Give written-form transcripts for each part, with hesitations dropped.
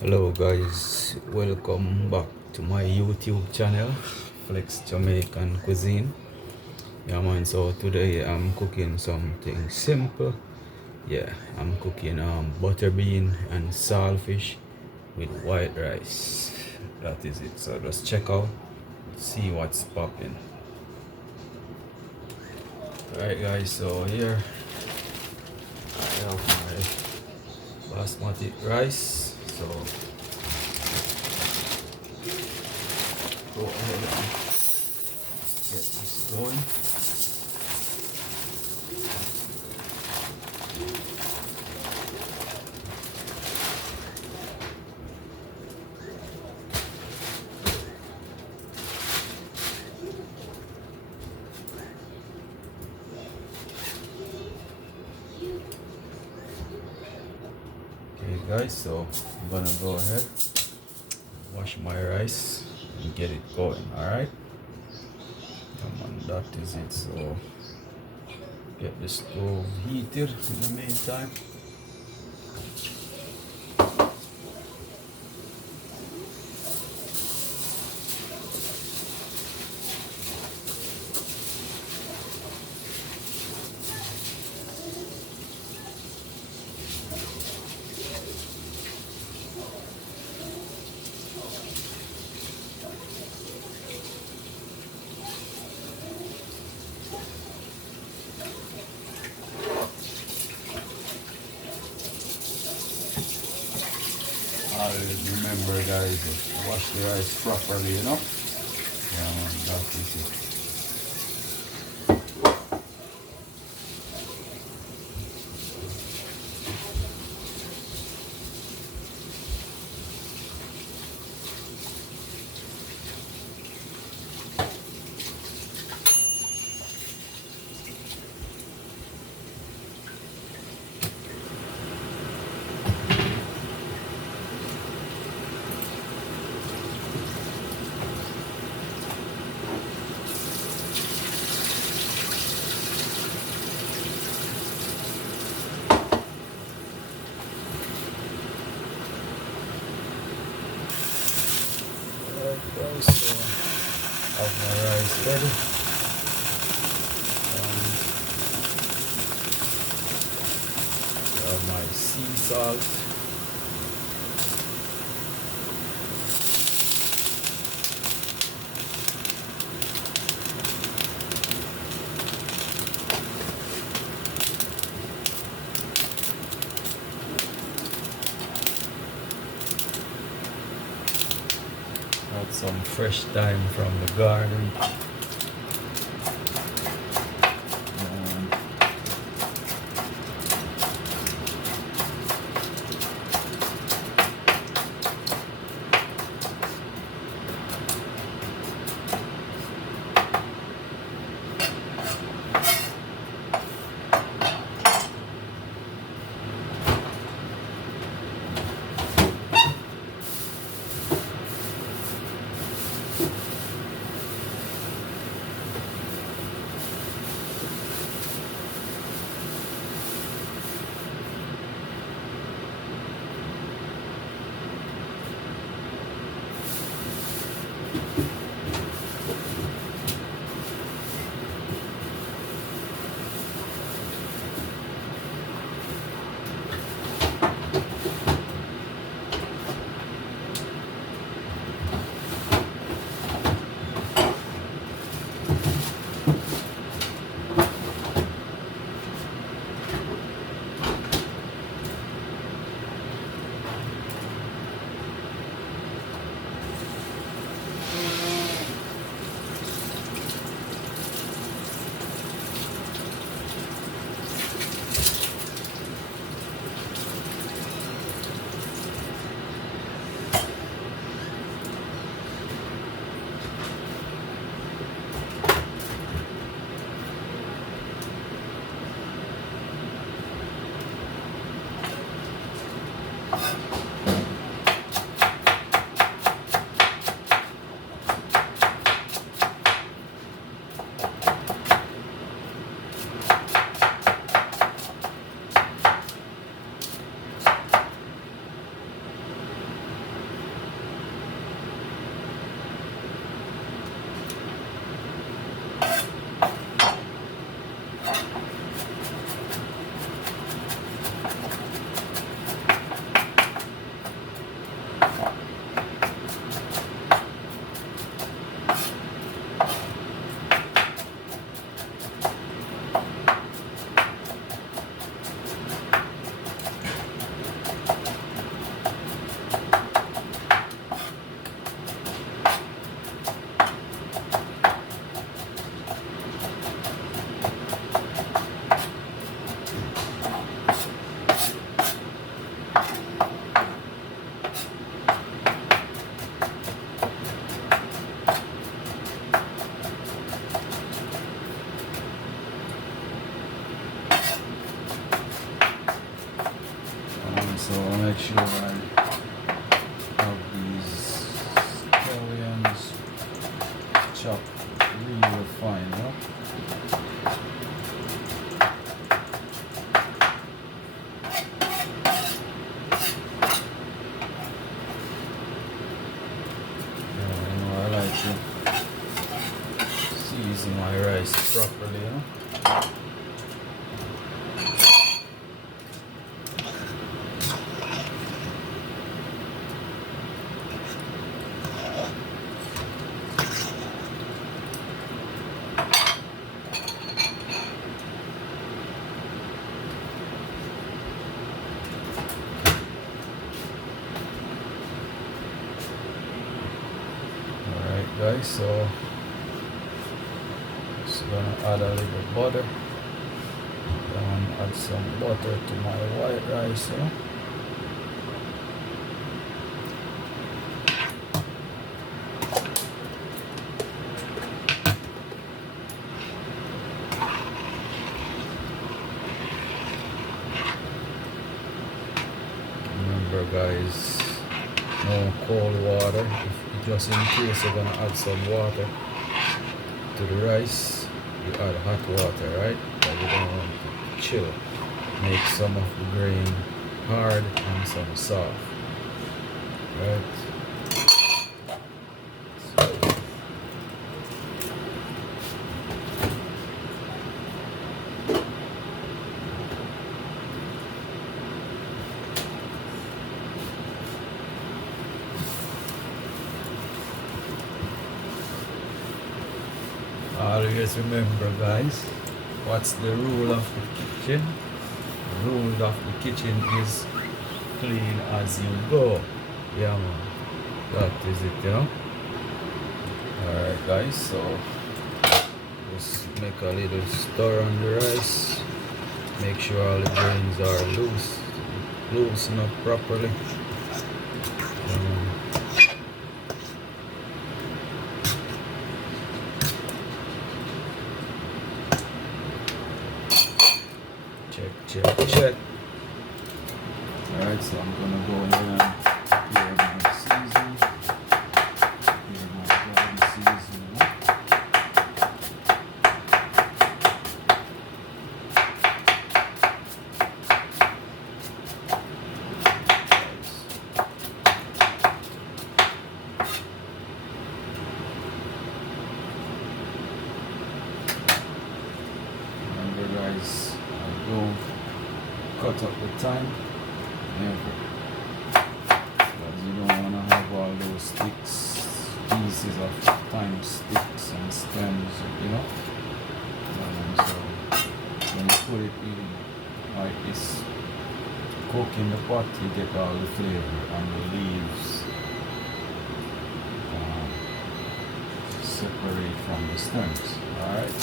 Hello guys, welcome back to my YouTube channel, Flex Jamaican Cuisine. Yeah man, so today I'm cooking something simple. Yeah, I'm cooking butter bean and saltfish with white rice. That is it. So just check out, see what's popping. Alright guys, so here I have my basmati rice. So go ahead and get this going. Okay guys, so I'm gonna go ahead, wash my rice and get it going. Alright, come on, that is it. So get the stove heated in the meantime. Always remember guys, wash the rice properly, you know. Yeah man, that is it. Alright guys, so have my rice ready. Have my sea salt. Got some fresh thyme from the garden. So I'll make sure I have these scallions chopped really fine, you know? I like to season my rice properly, you know? Guys, so just gonna add a little butter and add some butter to my white rice, you know? Remember guys, no cold water. Just in case you're gonna add some water to the rice, you add hot water, right? But you don't want to chill. Make some of the grain hard and some soft, right? Always remember guys, what's the rule of the kitchen? The rule of the kitchen is clean as you go. Yeah man, that is it, you know? Alright guys, so just make a little stir on the rice. Make sure all the grains are loosen up properly. Check. Alright, so I'm gonna go ahead and prepare my seasoning. Prepare my garlic seasoning. Remember guys, don't cut up the thyme, never, because you don't want to have all those pieces of thyme sticks and stems, you know. So when you put it in like this, cook in the pot, you get all the flavor and the leaves separate from the stems. Alright.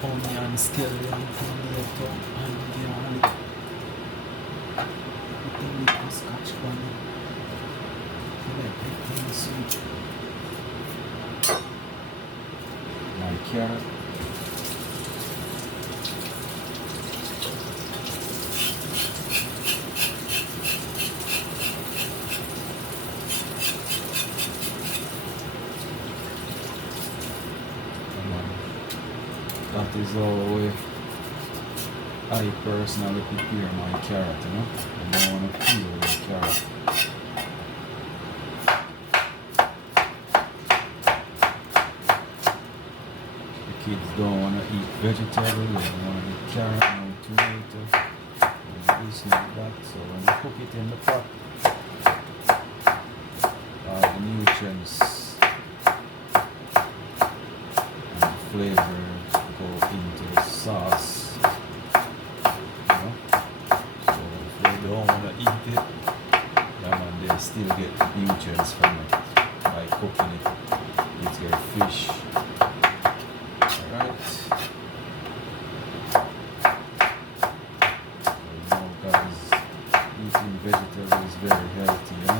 Onion, scallion, tomato, and garlic. With the little scotch bonnet. Everything sweet. My carrot. That is how I personally prepare my carrot, you know. I don't want to peel the carrot. The kids don't want to eat vegetable, they want to eat carrot, no tomato, and this and that. So when you cook it in the pot, all the nutrients and the flavor go into the sauce, you know. So if they don't want to eat it, then they still get the nutrients from it by cooking it with your fish. Alright. So you know guys, eating vegetables is very healthy, you know.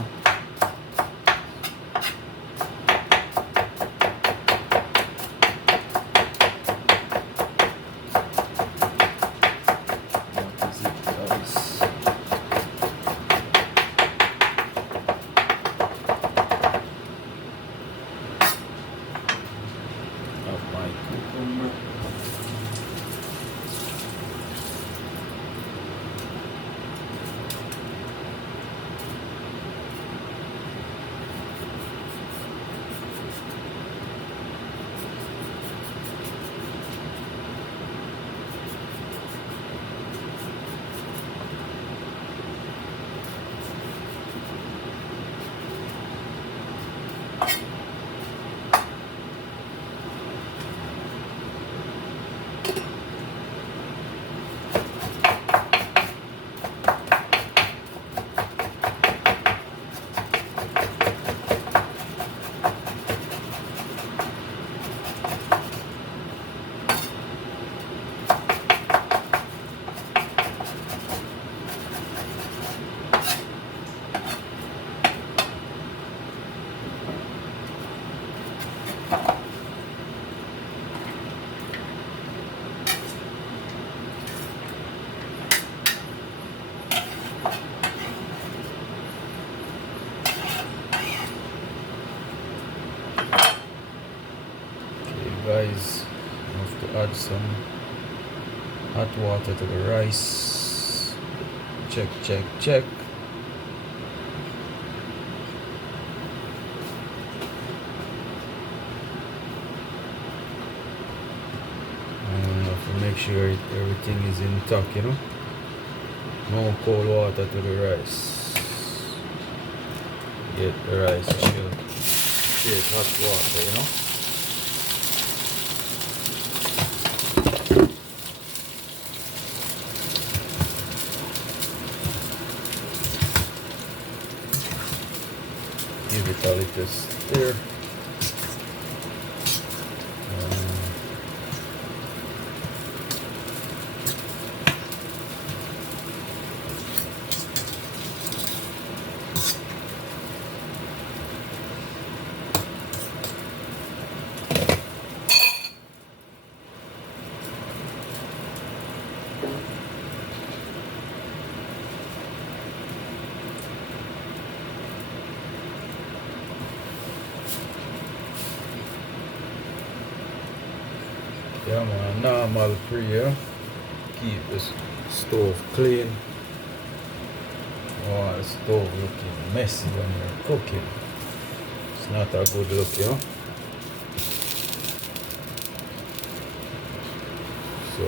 Guys, I have to add some hot water to the rice. Check, check, check. And I have to make sure everything is intact, you know. No cold water to the rice. Get the rice chill. Take hot water, you know. Give it a little stir. Yeah man, normal prayer. Keep the stove clean. Oh, the stove looking messy when you're cooking. It's not a good look, you know. So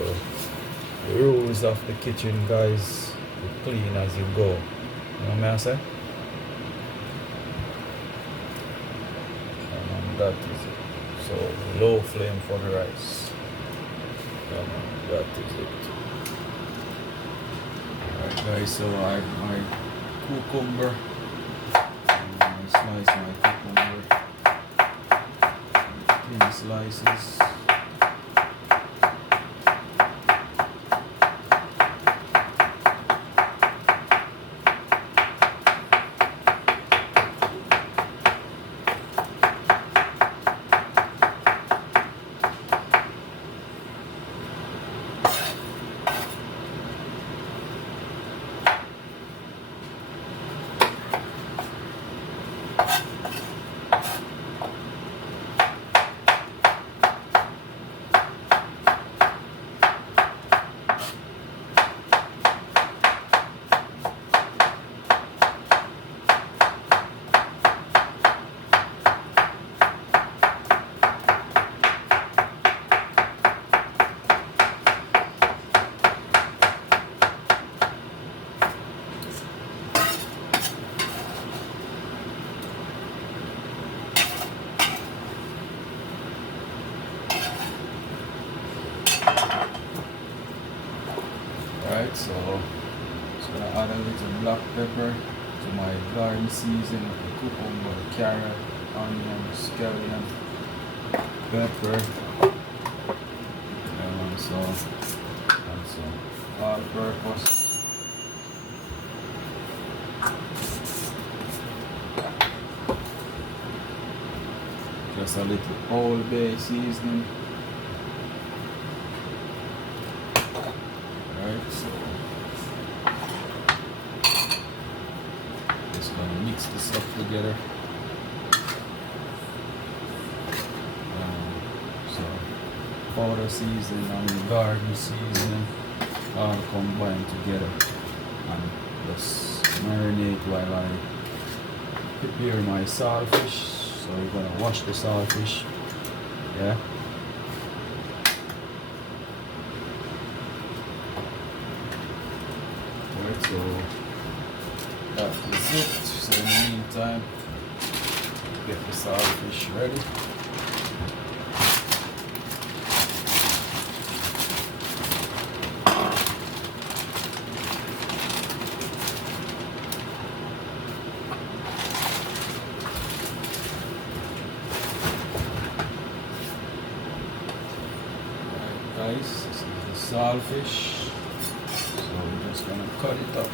the rules of the kitchen, guys, you clean as you go. You know what I say? And that is it. So low flame for the rice. That is it. Alright guys, so I have my cucumber. I slice my cucumber in thin slices. Alright, so just gonna add a little black pepper to my garden season with the cucumber, the carrot, onion, scallion, pepper, and some all-purpose. Just a little Old Bay seasoning. Alright, so just gonna mix this up together. So powder seasoning and garden seasoning all combined together, and just marinate while I prepare my saltfish. So we're gonna wash the saltfish, yeah. Alright, so that is it. So in the meantime, get the saltfish ready. Guys, this is the saltfish, so we're just gonna cut it up.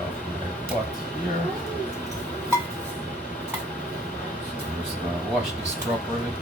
Off my pot here. Just gonna wash this properly.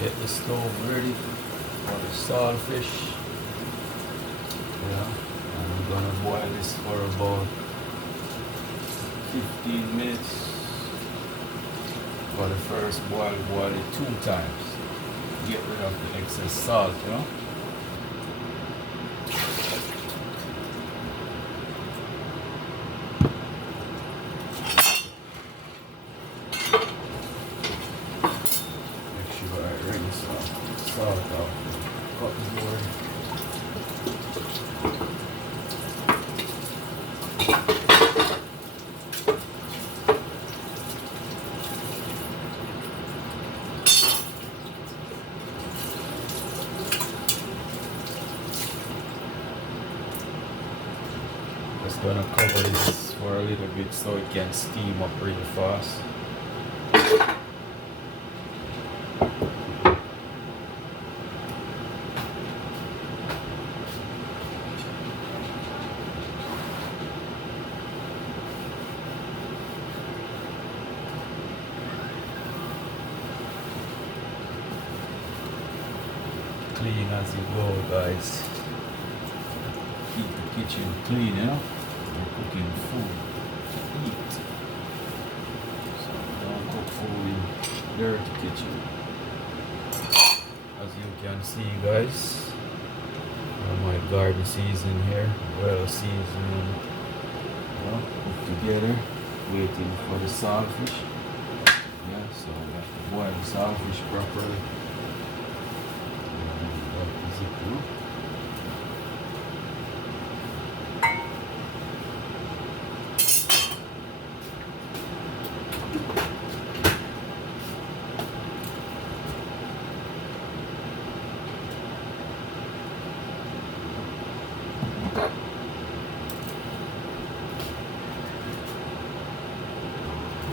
Get the stove ready for the saltfish. Yeah, and I'm gonna boil this for about 15 minutes. For the first boil it 2 times. Get rid of the excess salt, you know. Salt off the cutting board. Just gonna cover this for a little bit so it can steam up really fast. Clean as you go, guys. Keep the kitchen clean, you know. We're cooking food to eat. So don't cook food in dirty kitchen. As you can see, guys, my garden season here, well seasoned, put together, waiting for the saltfish. Yeah, so we have to boil the saltfish properly.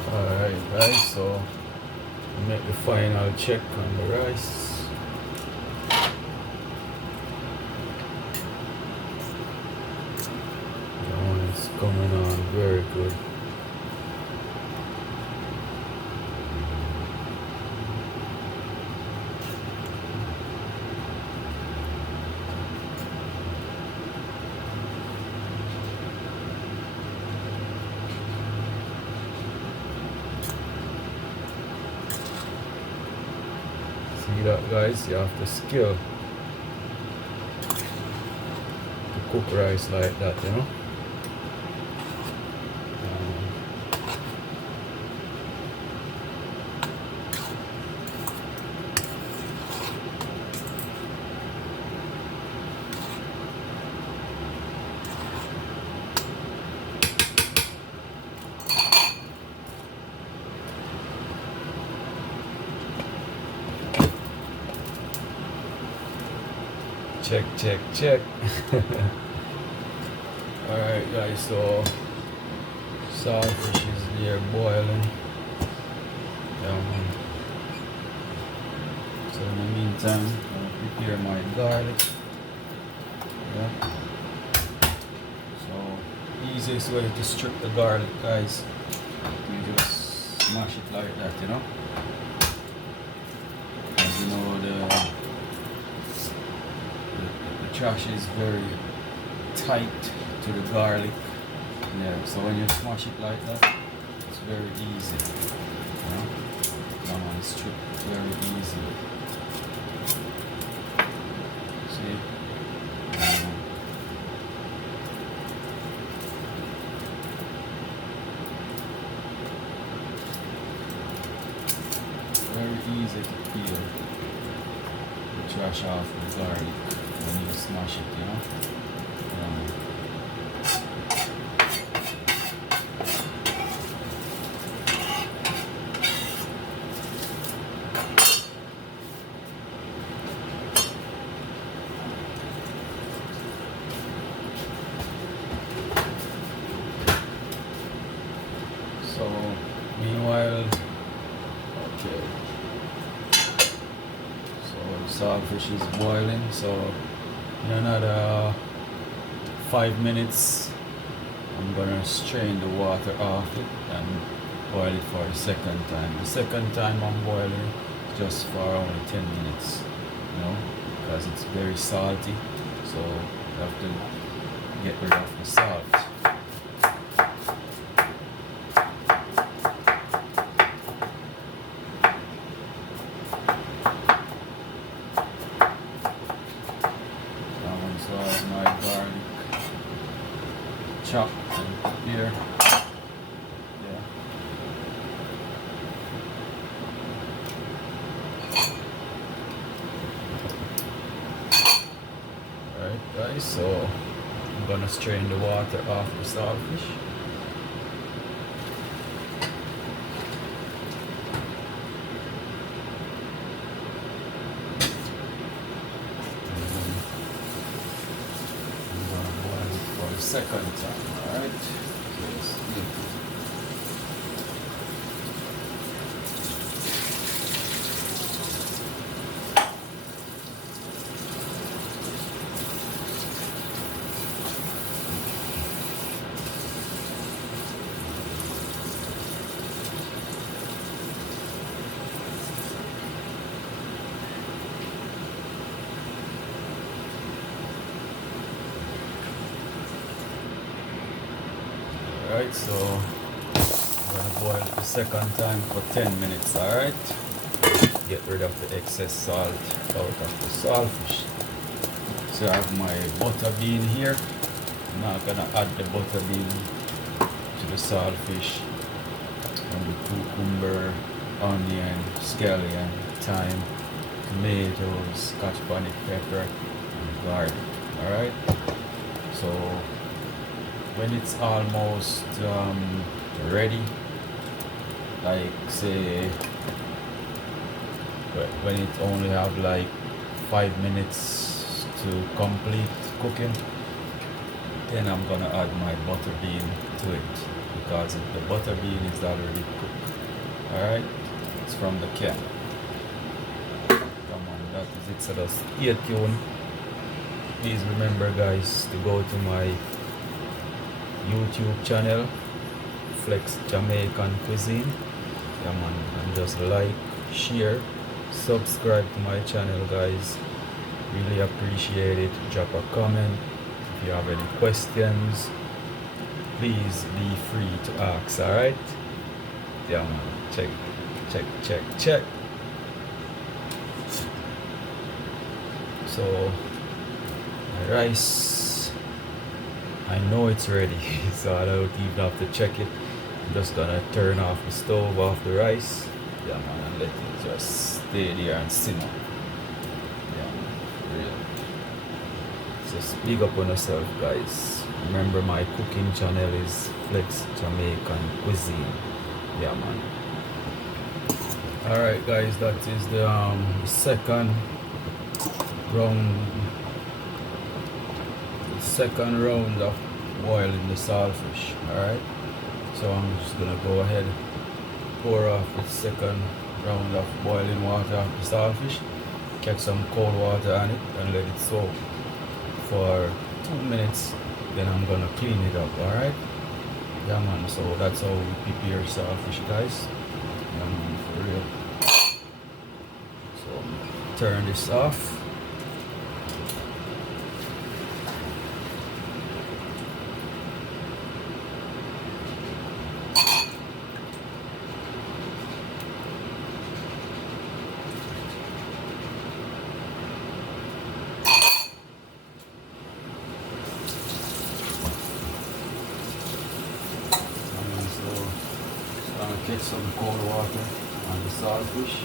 Alright guys, so make the final check on the rice. It's coming on very good. See that, guys? You have to skill to cook rice like that, you know. Check, check, check. Alright guys, so saltfish is there boiling. So in the meantime, I'll prepare my garlic. Yeah. So easiest way to strip the garlic, guys, you just smash it like that, you know. As you know, the trash is very tight to the garlic. Yeah, so when you smash it like that, it's very easy. You know? That one stripped very easy. See? Very easy to peel the trash off the garlic when you smash it, you know? So, meanwhile, okay. So the saltfish is boiling. So in another 5 minutes, I'm gonna strain the water off it and boil it for a second time. The second time I'm boiling just for only 10 minutes, you know, because it's very salty. So you have to get rid of the salt. My garlic chopped and here. Yeah. Alright guys, so I'm gonna strain the water off the saltfish. Second time, alright? Alright, so I'm gonna boil it the second time for 10 minutes, alright? Get rid of the excess salt out of the saltfish. So I have my butter bean here. I'm now gonna add the butter bean to the saltfish and the cucumber, onion, scallion, thyme, tomatoes, scotch bonnet pepper, and garlic, alright? So when it's almost ready, like say when it only have like 5 minutes to complete cooking, then I'm gonna add my butter bean to it, because the butter bean is already cooked. Alright, it's from the can. Come on, that is it. So just stay tuned. Please remember guys to go to my YouTube channel, Flex Jamaican Cuisine. Yeah man, and just like, share, subscribe to my channel guys. Really appreciate it. Drop a comment. If you have any questions, please be free to ask, alright? Yeah man, check, check, check, check. So my rice, I know it's ready, so I don't even have to check it. I'm just gonna turn off the stove off the rice. Yeah man, and let it just stay there and simmer. Yeah man, real. So speak up on yourself guys. Remember my cooking channel is Flex Jamaican Cuisine. Yeah man. Alright guys, that is the second round second round of boiling the saltfish. Alright, so I'm just gonna go ahead, pour off the second round of boiling water of the saltfish, get some cold water on it and let it soak for 2 minutes. Then I'm gonna clean it up. Alright, yeah man, so that's how we prepare saltfish, guys. Yeah man, for real. So turn this off. Get some cold water on the saltfish.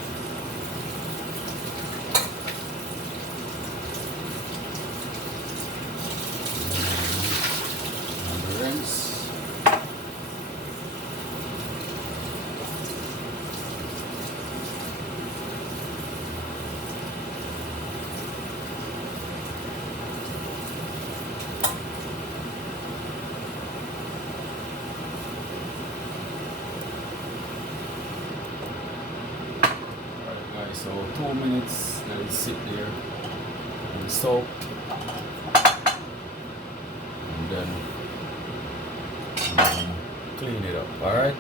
And the rinse. So 2 minutes, let it sit there and soak, and then clean it up. Alright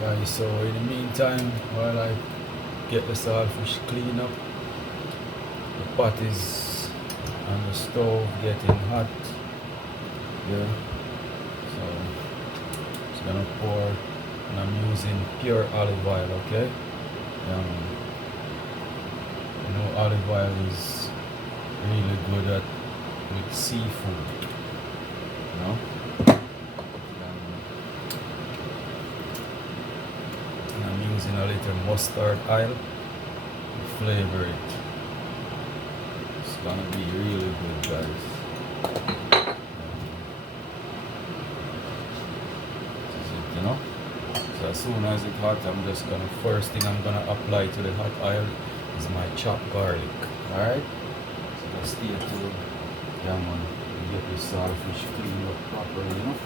guys, so in the meantime, while I get the saltfish clean up, the pot is on the stove getting hot. Yeah, so it's gonna pour, and I'm using pure olive oil. Okay, you know, olive oil is really good with seafood, you know. And I'm using a little mustard oil to flavor it. It's gonna be really good, guys. This is it, you know. So as soon as it's hot, I'm just gonna, first thing I'm gonna apply to the hot oil is my chopped garlic. Alright? So just stay tuned. Yeah man, you get this saltfish cleaned up properly, you know.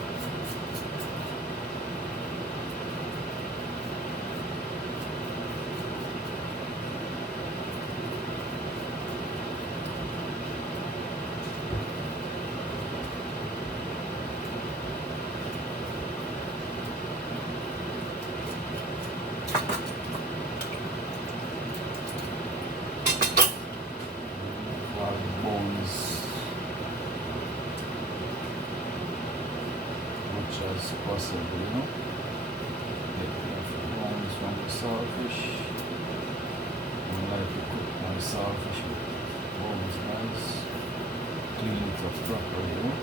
As possible, you know. Get the bones from the saltfish. I like to cook my saltfish with bones, guys. Clean it up properly, you know.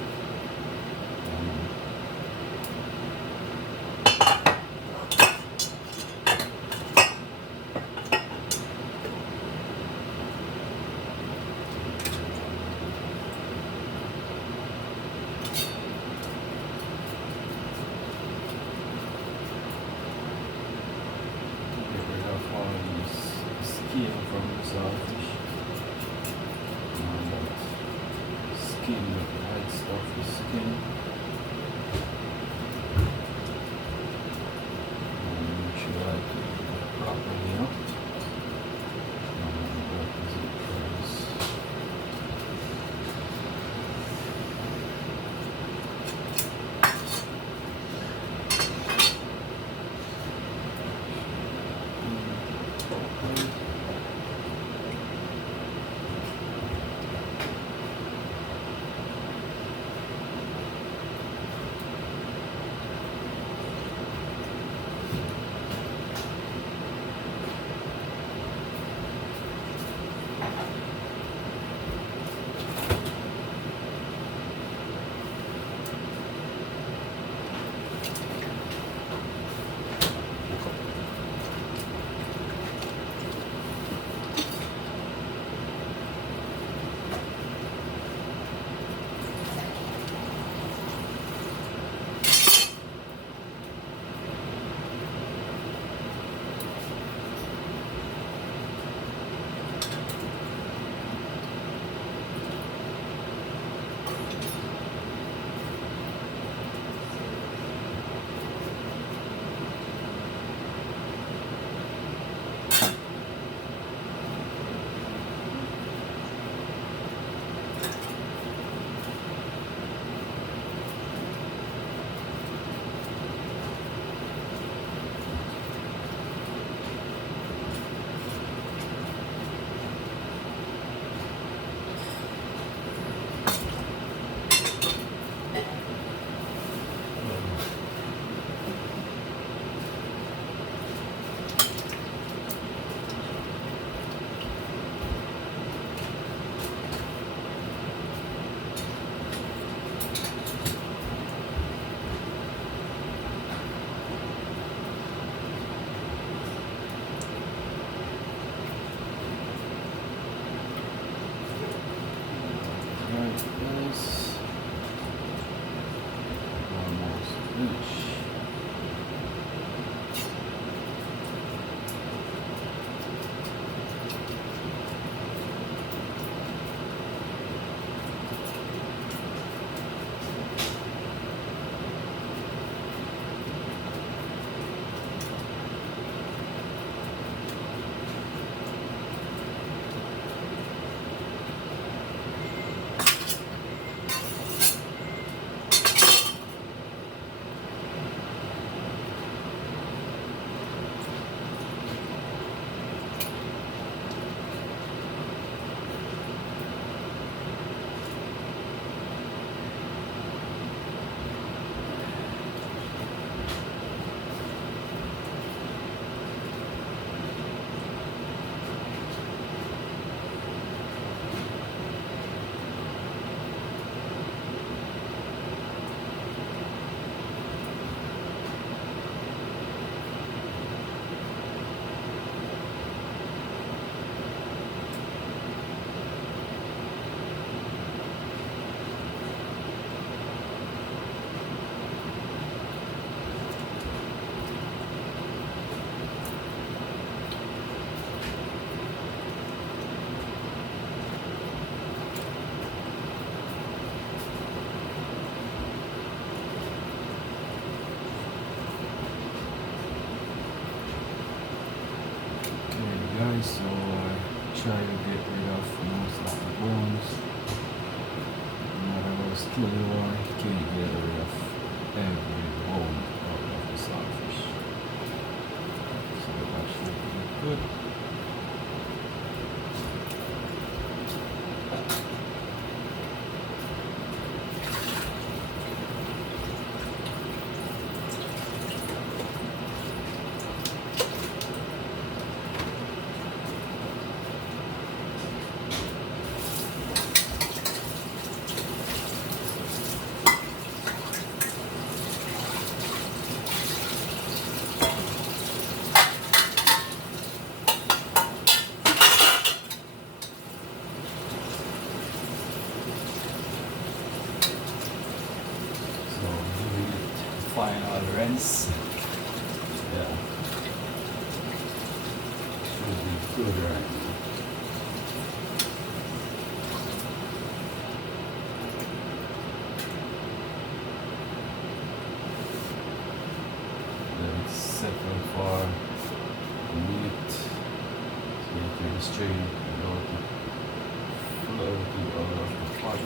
Skin from the saltfish, and that skin, the white stuff, the skin, and make sure I do it properly, you know. And that is it, guys. Alright guys, almost finished. Guys, so I try to get rid of most of the bones. No matter how skilled you are, you can't get rid of every bone out of the saltfish. So that should be good. Final rinse. Yeah, should be good right now. Let it settle for a minute so you can strain without it floating out of the pot.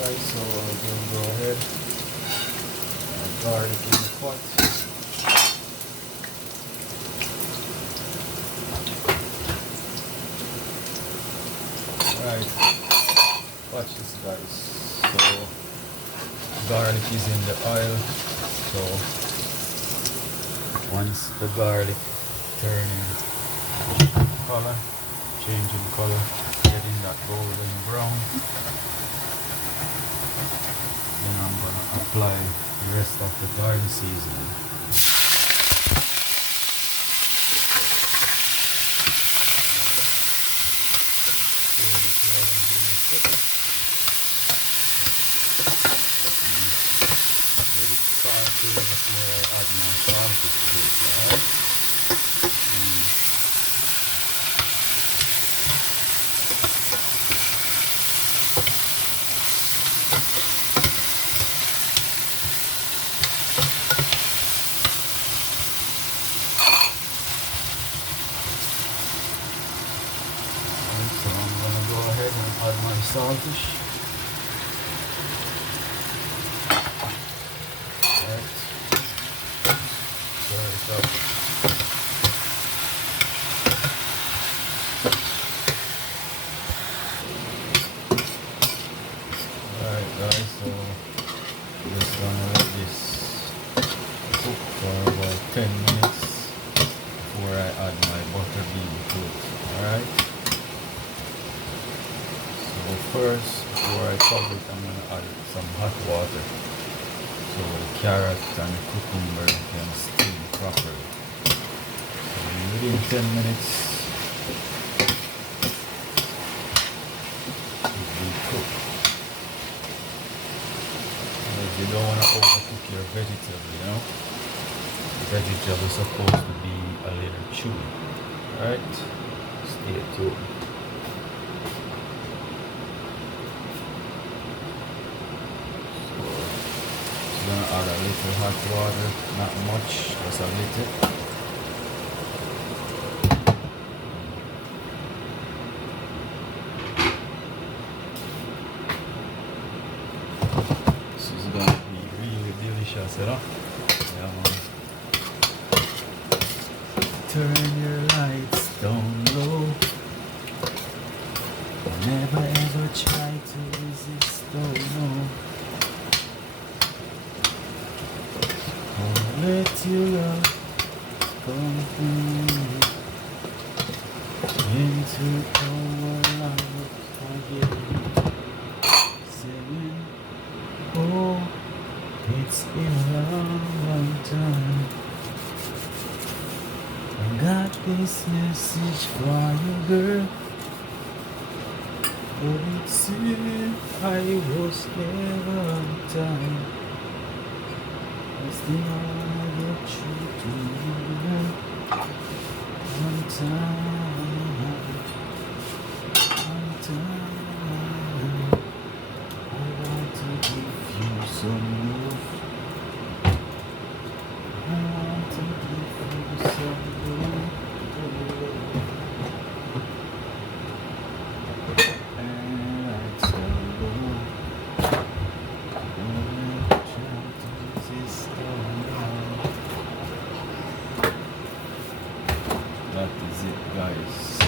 Guys, so I'm going to go ahead and garlic in the pot. Alright, watch this guys. So garlic is in the oil. So once the garlic turning color, changing color, getting that golden brown, then I'm going to apply the rest of the garden seasoning. Let it saute before I add my sausage to it, alright? So I'm going to go ahead and add my saltfish. Alright. Stir it up. Alright guys, so just gonna let this cook for about 10 minutes before I add my butter bean to it. Alright, so first, before I cover it, I'm gonna add some hot water so carrot and cucumber can steam properly. So within 10 minutes it will cook. Because you don't want to overcook your vegetable, you know. The vegetable is supposed to be a little chewy. Alright, stay tuned. Gonna add a little hot water, not much, just a little. This is gonna be really delicious, you know? Yeah, man. Turn your lights down low. Never ever try to resist, oh no. Let your love come through into our love again. Saying, oh, it's been a long, long time. I got this message for you, girl. But it seemed I was never on time. I still wanna get you to you one time. I want to give you some love. I want to give you some love. And I tell you, that is it, guys. So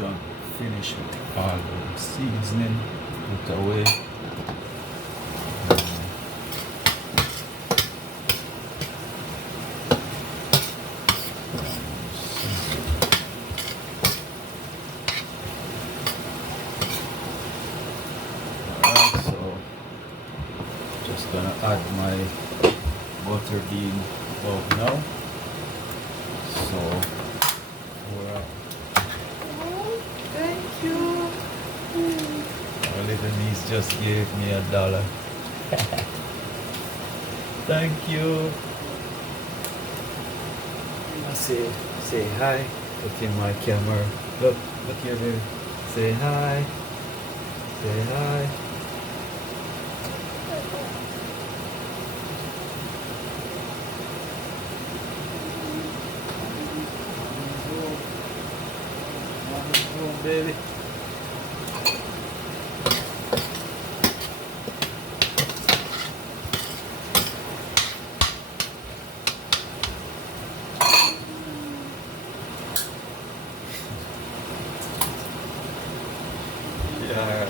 done. Finish with all the seasoning. Put away. Alright, so just gonna add my butter bean out now. So Thank you. our little niece just gave me $1. Thank you. Say hi. Look in my camera. Look here, baby. Say hi. Say hi. Baby. Yeah.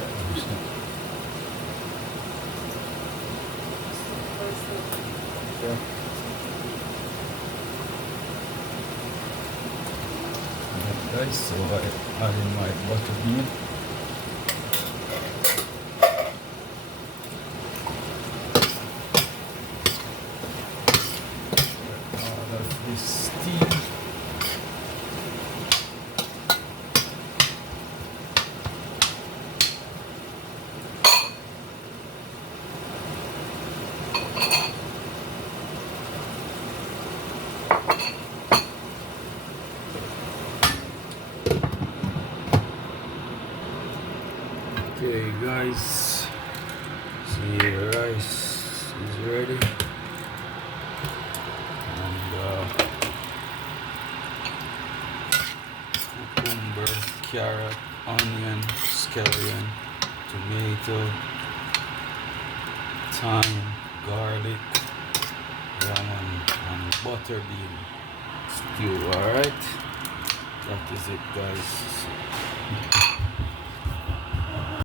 Yeah. Guys, so I added my butter bean. All of this steam. Okay guys, see the rice is ready, and cucumber, carrot, onion, scallion, tomato, thyme, garlic, lemon, and butter bean stew. Alright, that is it guys.